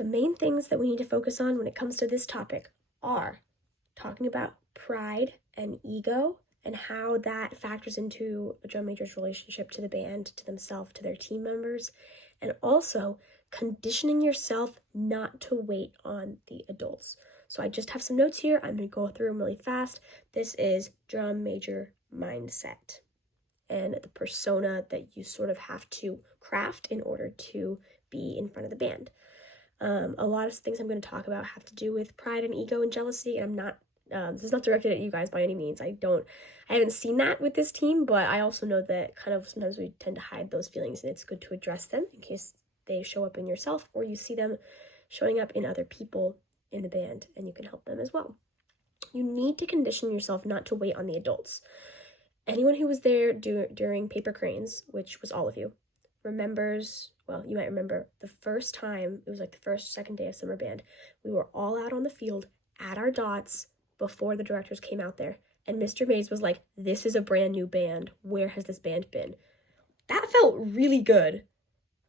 The main things that we need to focus on when it comes to this topic are talking about pride and ego and how that factors into a drum major's relationship to the band, to themselves, to their team members, and also conditioning yourself not to wait on the adults. So I just have some notes here. I'm going to go through them really fast. This is drum major mindset and the persona that you sort of have to craft in order to be in front of the band. A lot of things I'm going to talk about have to do with pride and ego and jealousy, and I'm not this is not directed at you guys by any means. I haven't seen that with this team, but I also know that kind of sometimes we tend to hide those feelings, and it's good to address them in case they show up in yourself or you see them showing up in other people in the band, and you can help them as well. You need to condition yourself not to wait on the adults. Anyone who was there during Paper Cranes, which was all of you, remembers, well, you might remember the first time, it was like the first, second day of summer band, we were all out on the field at our dots before the directors came out there, and Mr. Mays was like, this is a brand new band, where has this band been? That felt really good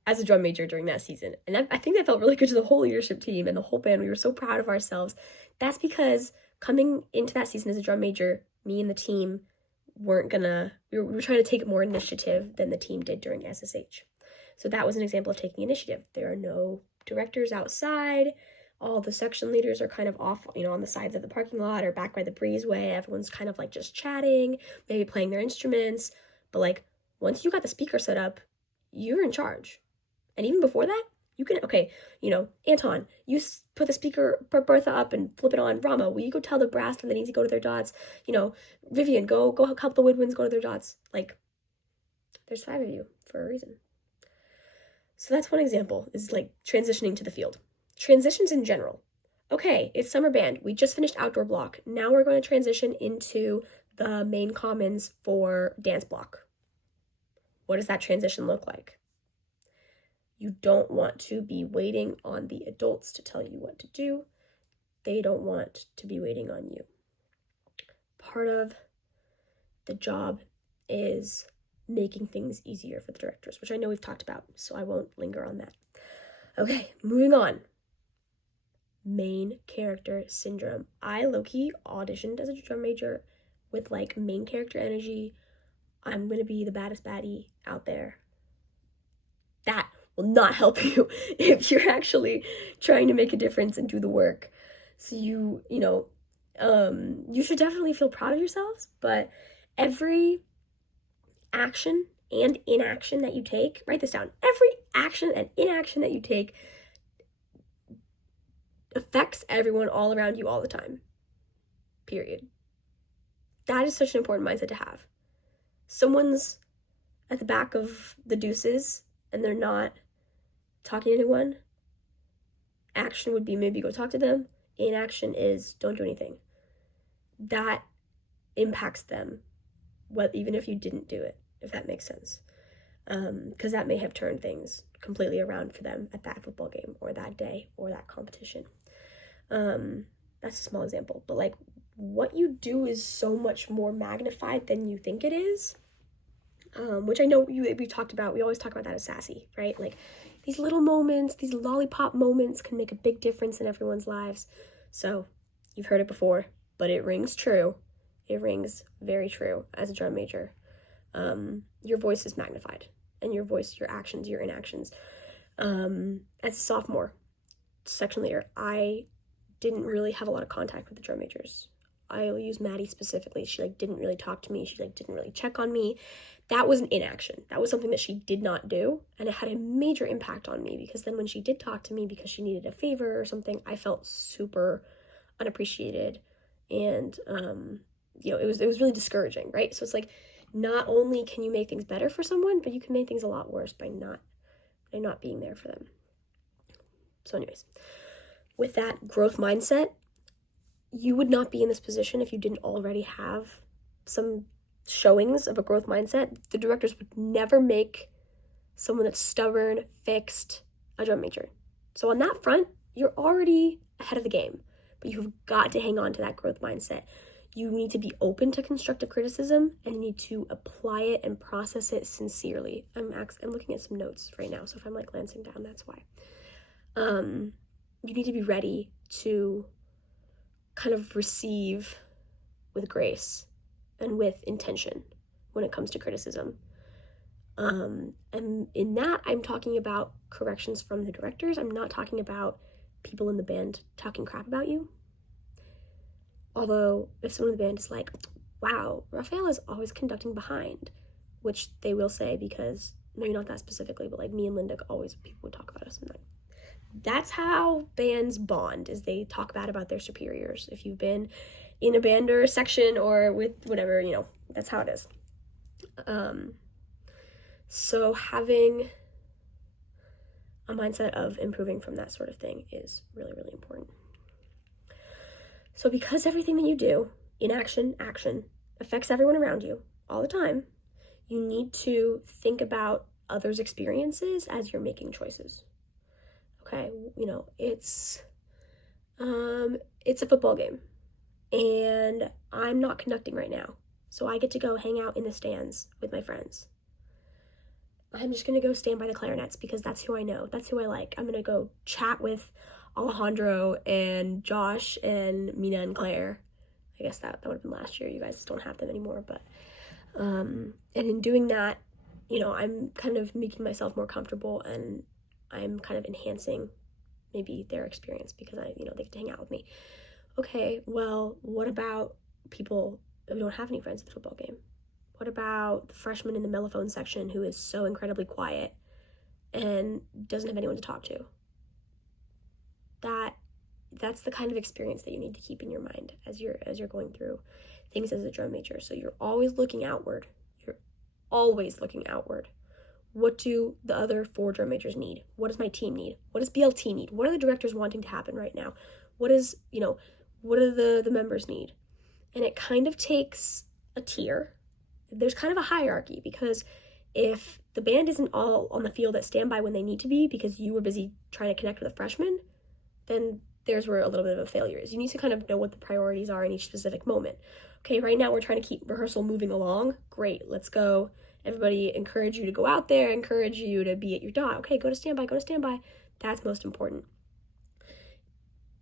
as a drum major during that season, and I think that felt really good to the whole leadership team and the whole band. We were so proud of ourselves. That's because coming into that season as a drum major, me and the team we were trying to take more initiative than the team did during SSH. So that was an example of taking initiative. There are no directors outside. All the section leaders are kind of off, on the sides of the parking lot or back by the breezeway. Everyone's kind of like just chatting, maybe playing their instruments. But like once you got the speaker set up, you're in charge. And even before that, you can, Anton, you put the speaker, put Bertha up and flip it on. Rama, will you go tell the brass that they need to go to their dots? Vivian, go help the woodwinds go to their dots. Like, there's 5 of you for a reason. So that's one example, is like transitioning to the field. Transitions in general. Okay, it's summer band. We just finished outdoor block. Now we're going to transition into the main commons for dance block. What does that transition look like? You don't want to be waiting on the adults to tell you what to do. They don't want to be waiting on you. Part of the job is making things easier for the directors, which I know we've talked about, so I won't linger on that. Okay, moving on. Main character syndrome. I low-key auditioned as a drum major with like main character energy. I'm going to be the baddest baddie out there. That will not help you if you're actually trying to make a difference and do the work. So you should definitely feel proud of yourselves, but every action and inaction that you take, write this down, every action and inaction that you take affects everyone all around you all the time. Period. That is such an important mindset to have. Someone's at the back of the deuces and they're not talking to anyone. Action would be maybe go talk to them. Inaction is don't do anything. That impacts them, even if you didn't do it, if that makes sense. Because that may have turned things completely around for them at that football game or that day or that competition. That's a small example, but like what you do is so much more magnified than you think it is. Which I know we talked about, we always talk about that as sassy, right? Like these little moments, these lollipop moments can make a big difference in everyone's lives. So you've heard it before, but it rings true. It rings very true as a drum major. Your voice is magnified, and your voice, your actions, your inactions. As a sophomore section leader, I didn't really have a lot of contact with the drum majors. I'll use Maddie specifically. She didn't really talk to me. She didn't really check on me. That was an inaction. That was something that she did not do, and it had a major impact on me because then when she did talk to me because she needed a favor or something, I felt super unappreciated, and it was really discouraging, right? So it's like not only can you make things better for someone, but you can make things a lot worse by not being there for them. So anyways, with that growth mindset, you would not be in this position if you didn't already have some showings of a growth mindset. The directors would never make someone that's stubborn, fixed, a drum major. So on that front, you're already ahead of the game, but you've got to hang on to that growth mindset. You need to be open to constructive criticism and you need to apply it and process it sincerely. I'm looking at some notes right now, so if I'm glancing down, that's why. you need to be ready to kind of receive with grace and with intention when it comes to criticism. And in that, I'm talking about corrections from the directors. I'm not talking about people in the band talking crap about you. Although, if someone in the band is like, wow, Raphael is always conducting behind, which they will say because, maybe not that specifically, but like me and Linda always, people would talk about us. And like, that's how bands bond, is they talk bad about their superiors. If you've been in a band or a section or with whatever, that's how it is. So having a mindset of improving from that sort of thing is really, really important. So because everything that you do, action, affects everyone around you all the time, you need to think about others' experiences as you're making choices. Okay, it's a football game, and I'm not conducting right now, so I get to go hang out in the stands with my friends. I'm just gonna go stand by the clarinets because that's who I know, that's who I like. I'm gonna go chat with Alejandro and Josh and Mina and Claire. I guess that would have been last year. You guys don't have them anymore, but and in doing that, I'm kind of making myself more comfortable, and I'm kind of enhancing maybe their experience because they get to hang out with me. Okay, well, what about people who don't have any friends at the football game? What about the freshman in the mellophone section who is so incredibly quiet and doesn't have anyone to talk to? That's the kind of experience that you need to keep in your mind as you're going through things as a drum major. So you're always looking outward. What do the other 4 drum majors need? What does my team need? What does BLT need? What are the directors wanting to happen right now? What do the members need? And it kind of takes a tier. There's kind of a hierarchy, because if the band isn't all on the field at standby when they need to be because you were busy trying to connect with a freshman, then there's where a little bit of a failure is. You need to kind of know what the priorities are in each specific moment. Okay, right now we're trying to keep rehearsal moving along. Great, let's go. Everybody encourage you to go out there, encourage you to be at your dot. Okay, go to standby. That's most important.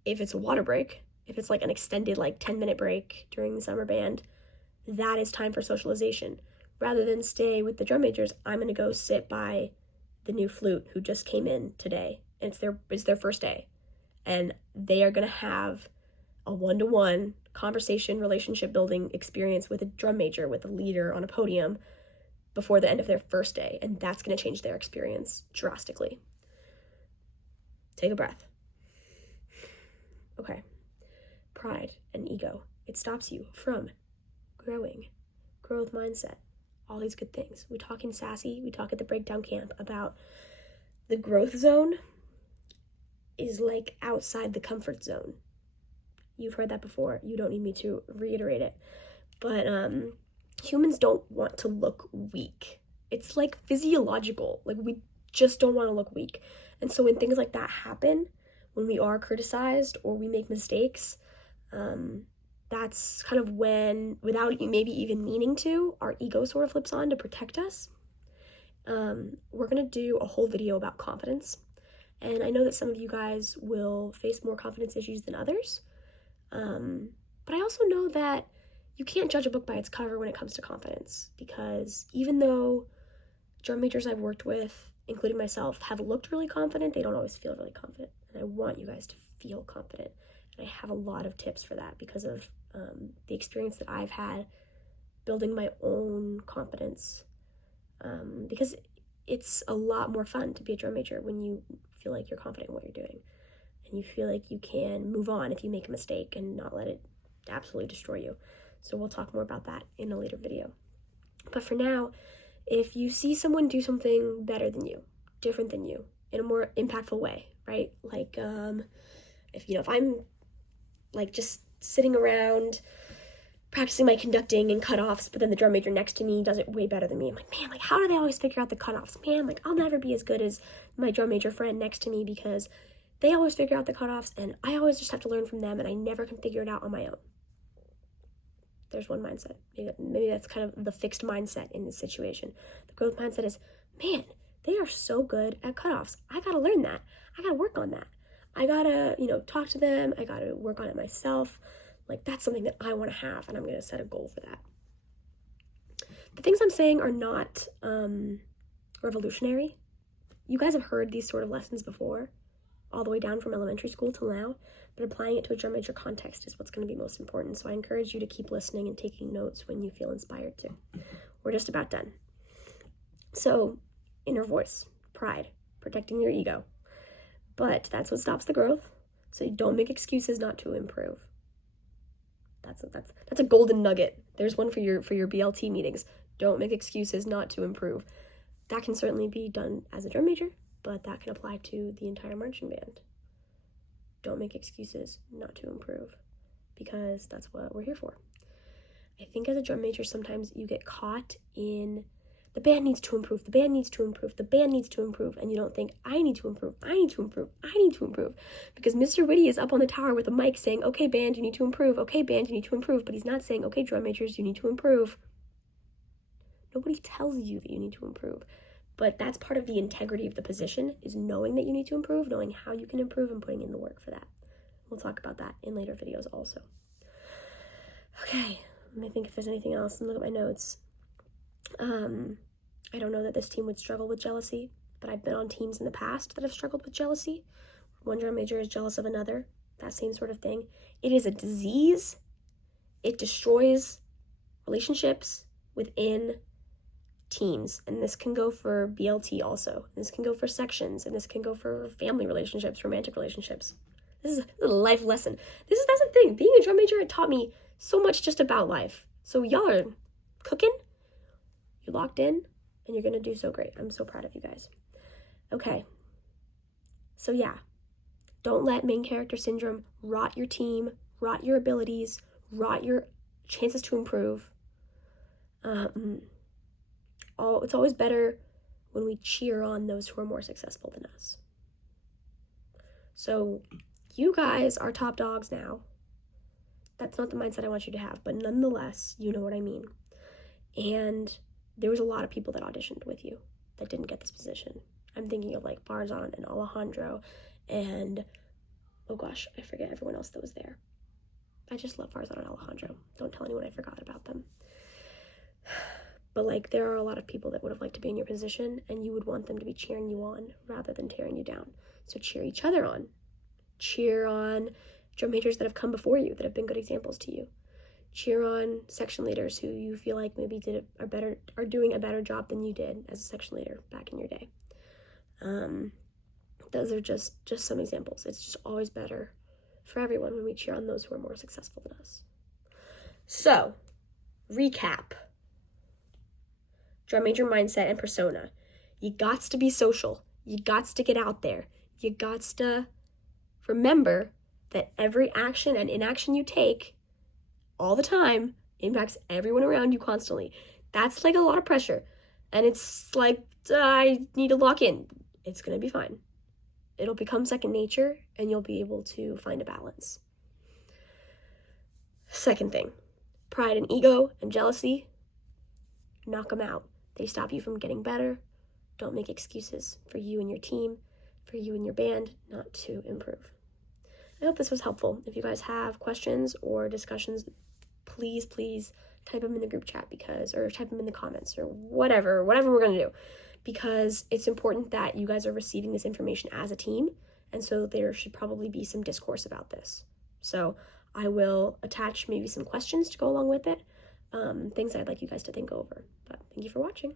If it's a water break, if it's like an extended 10-minute break during the summer band, that is time for socialization. Rather than stay with the drum majors, I'm going to go sit by the new flute who just came in today. And it's their first day. And they are going to have a one-to-one conversation, relationship building experience with a drum major, with a leader on a podium before the end of their first day. And that's going to change their experience drastically. Take a breath. Okay. Pride and ego. It stops you from growing. Growth mindset. All these good things. We talk in Sassy, we talk at the breakdown camp about the growth zone is like outside the comfort zone. You've heard that before. You don't need me to reiterate it. But humans don't want to look weak. It's like physiological. We just don't want to look weak. And so when things like that happen, when we are criticized or we make mistakes, that's kind of when, without maybe even meaning to, our ego sort of flips on to protect us. We're going to do a whole video about confidence. And I know that some of you guys will face more confidence issues than others. But I also know that you can't judge a book by its cover when it comes to confidence, because even though drum majors I've worked with, including myself, have looked really confident, they don't always feel really confident. And I want you guys to feel confident. And I have a lot of tips for that because of the experience that I've had building my own confidence. Because it's a lot more fun to be a drum major when you feel like you're confident in what you're doing. And you feel like you can move on if you make a mistake and not let it absolutely destroy you. So we'll talk more about that in a later video. But for now, if you see someone do something better than you, different than you, in a more impactful way, right? If I'm just sitting around practicing my conducting and cutoffs, but then the drum major next to me does it way better than me. I'm like, man, how do they always figure out the cutoffs? Man, I'll never be as good as my drum major friend next to me because they always figure out the cutoffs and I always just have to learn from them and I never can figure it out on my own. There's one mindset. Maybe that's kind of the fixed mindset in this situation. The growth mindset is, man, they are so good at cutoffs. I gotta learn that. I gotta work on that. I gotta, talk to them. I gotta work on it myself. Like, that's something that I want to have, and I'm gonna set a goal for that. The things I'm saying are not revolutionary. You guys have heard these sort of lessons before, all the way down from elementary school till now, but applying it to a drum major context is what's going to be most important. So I encourage you to keep listening and taking notes when you feel inspired to. We're just about done. So, inner voice, pride, protecting your ego. But that's what stops the growth. So you don't make excuses not to improve. That's a golden nugget. There's one for your BLT meetings. Don't make excuses not to improve. That can certainly be done as a drum major, but that can apply to the entire marching band. Don't make excuses not to improve, because that's what we're here for. I think as a drum major, sometimes you get caught in the band needs to improve, the band needs to improve, the band needs to improve, and you don't think, I need to improve, I need to improve, I need to improve, because Mr. Whitty is up on the tower with a mic saying, okay, band, you need to improve, okay, band, you need to improve, but he's not saying, okay, drum majors, you need to improve. Nobody tells you that you need to improve, but that's part of the integrity of the position, is knowing that you need to improve, knowing how you can improve, and putting in the work for that. We'll talk about that in later videos also. Okay, let me think if there's anything else. Let me look at my notes. I don't know that this team would struggle with jealousy, but I've been on teams in the past that have struggled with jealousy. One drum major is jealous of another, that same sort of thing. It is a disease. It destroys relationships within teams, and this can go for BLT also. This can go for sections, and this can go for family relationships, romantic relationships. This is a life lesson. That's the thing. Being a drum major, it taught me so much just about life. So y'all are cooking. You're locked in, and you're gonna do so great. I'm so proud of you guys. Okay. So yeah, don't let main character syndrome rot your team, rot your abilities, rot your chances to improve. It's always better when we cheer on those who are more successful than us. So you guys are top dogs now. That's not the mindset I want you to have, but nonetheless, you know what I mean. And there was a lot of people that auditioned with you that didn't get this position. I'm thinking of like Farzan and Alejandro and, oh gosh, I forget everyone else that was there. I just love Farzan and Alejandro. Don't tell anyone I forgot about them. But like, there are a lot of people that would have liked to be in your position, and you would want them to be cheering you on rather than tearing you down. So cheer each other on. Cheer on drum majors that have come before you, that have been good examples to you. Cheer on section leaders who you feel like maybe are doing a better job than you did as a section leader back in your day. Those are just some examples. It's just always better for everyone when we cheer on those who are more successful than us. So, recap. Drum major mindset and persona. You gots to be social. You gots to get out there. You gots to remember that every action and inaction you take all the time impacts everyone around you constantly. That's like a lot of pressure. And it's like, I need to lock in. It's going to be fine. It'll become second nature, and you'll be able to find a balance. Second thing, pride and ego and jealousy, knock them out. They stop you from getting better. Don't make excuses for you and your team, for you and your band not to improve. I hope this was helpful. If you guys have questions or discussions, please type them in the group chat or type them in the comments or whatever we're going to do, because it's important that you guys are receiving this information as a team. And so there should probably be some discourse about this. So I will attach maybe some questions to go along with it, things I'd like you guys to think over. But thank you for watching.